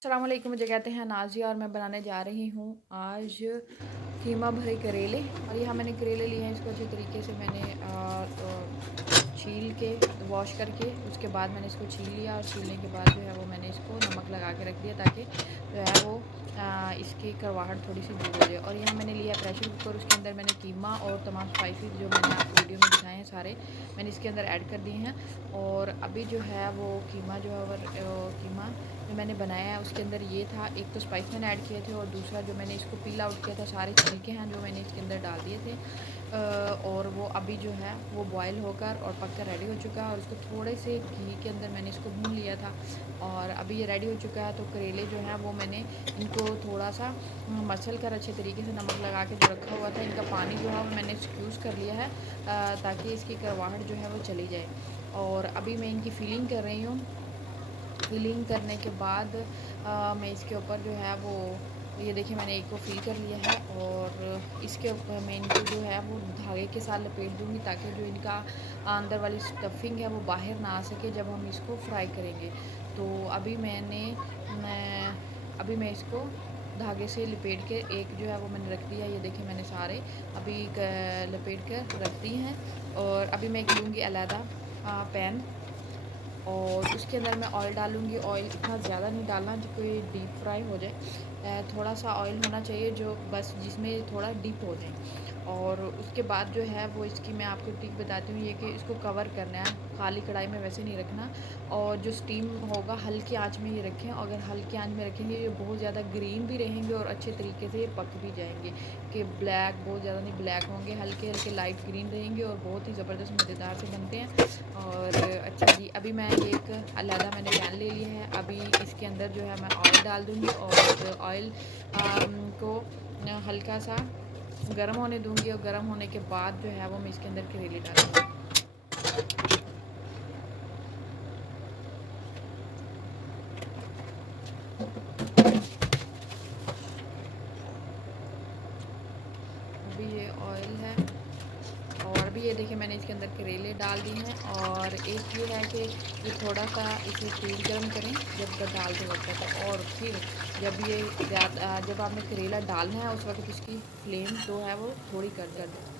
अस्सलाम वालेकुम। मुझे कहते हैं नाज़िया और मैं बनाने जा रही हूँ आज कीमा भरे करेले। और यहाँ मैंने करेले लिए हैं, इसको अच्छे तरीके से मैंने छील के वॉश करके उसके बाद मैंने इसको छील लिया। और छीलने के बाद जो है वो मैंने इसको नमक लगा के रख दिया ताकि जो है वो इसकी कड़वाहट थोड़ी सी दूर हो जाए। और यहाँ मैंने लिया प्रेशर कुकर, उसके अंदर मैंने कीमा और तमाम स्पाइसेस जो मैंने आपको वीडियो में दिखाए हैं सारे मैंने इसके अंदर ऐड कर दिए हैं। और अभी जो है वो कीमा जो है कीमा जो मैंने बनाया है उसके अंदर ये था, एक तो स्पाइस मैंने ऐड किए थे और दूसरा जो मैंने इसको पील आउट किया था सारे छिलके हैं जो मैंने इसके अंदर डाल दिए थे। और वो अभी जो है वो बॉयल होकर और पककर रेडी हो चुका है। और इसको थोड़े से घी के अंदर मैंने इसको भून लिया था और अभी ये रेडी हो चुका है। तो करेले जो है वो मैंने इनको थोड़ा सा मसल कर अच्छे तरीके से नमक लगा के जो रखा हुआ था, इनका पानी जो है वो मैंने एक्सक्यूज़ कर लिया है ताकि इसकी कड़वाहट जो है वो चली जाए। और अभी मैं इनकी फिलिंग कर रही हूँ। फिलिंग करने के बाद मैं इसके ऊपर जो है वो ये देखिए मैंने एक को फिल कर लिया है। और इसके ऊपर मैं इनको जो है वो धागे के साथ लपेट दूँगी ताकि जो इनका अंदर वाली स्टफिंग है वो बाहर ना आ सके जब हम इसको फ्राई करेंगे। तो अभी मैं इसको धागे से लपेट के एक जो है वो मैंने रख दिया। ये देखिए मैंने सारे अभी लपेट कर रख दी हैं। और अभी मैं एक लूँगी अलहदा पैन और उसके अंदर मैं ऑयल डालूँगी। ऑयल इतना ज़्यादा नहीं डालना जो कोई डीप फ्राई हो जाए, थोड़ा सा ऑयल होना चाहिए जो बस जिसमें थोड़ा डीप हो जाए। और उसके बाद जो है वो इसकी मैं आपको ट्रिक बताती हूँ, ये कि इसको कवर करना है, खाली कढ़ाई में वैसे नहीं रखना। और जो स्टीम होगा हल्की आंच में ये रखें। अगर हल्की आंच में रखेंगे ये बहुत ज़्यादा ग्रीन भी रहेंगे और अच्छे तरीके से ये पक भी जाएंगे, कि ब्लैक बहुत ज़्यादा नहीं ब्लैक होंगे, हल्के हल्के लाइट ग्रीन रहेंगे और बहुत ही ज़बरदस्त मज़ेदार से बनते हैं। और अच्छा जी, अभी मैं ये एक अलहदा मैंने पैन ले लिया है। अभी इसके अंदर जो है मैं ऑयल डाल दूँगी और ऑयल को हल्का सा गर्म होने दूँगी। और गर्म होने के बाद जो है वो मैं इसके अंदर करेले डालूँगी। अभी ये ऑयल है और अभी ये देखिए मैंने इसके अंदर करेले डाल दिए हैं। और एक ये है कि ये थोड़ा सा इसे तेल गर्म करें जब तक डालते वक्त तक। और फिर जब आपने करेला डालना है उस वक्त इसकी फ्लेम जो है वो थोड़ी कर दें।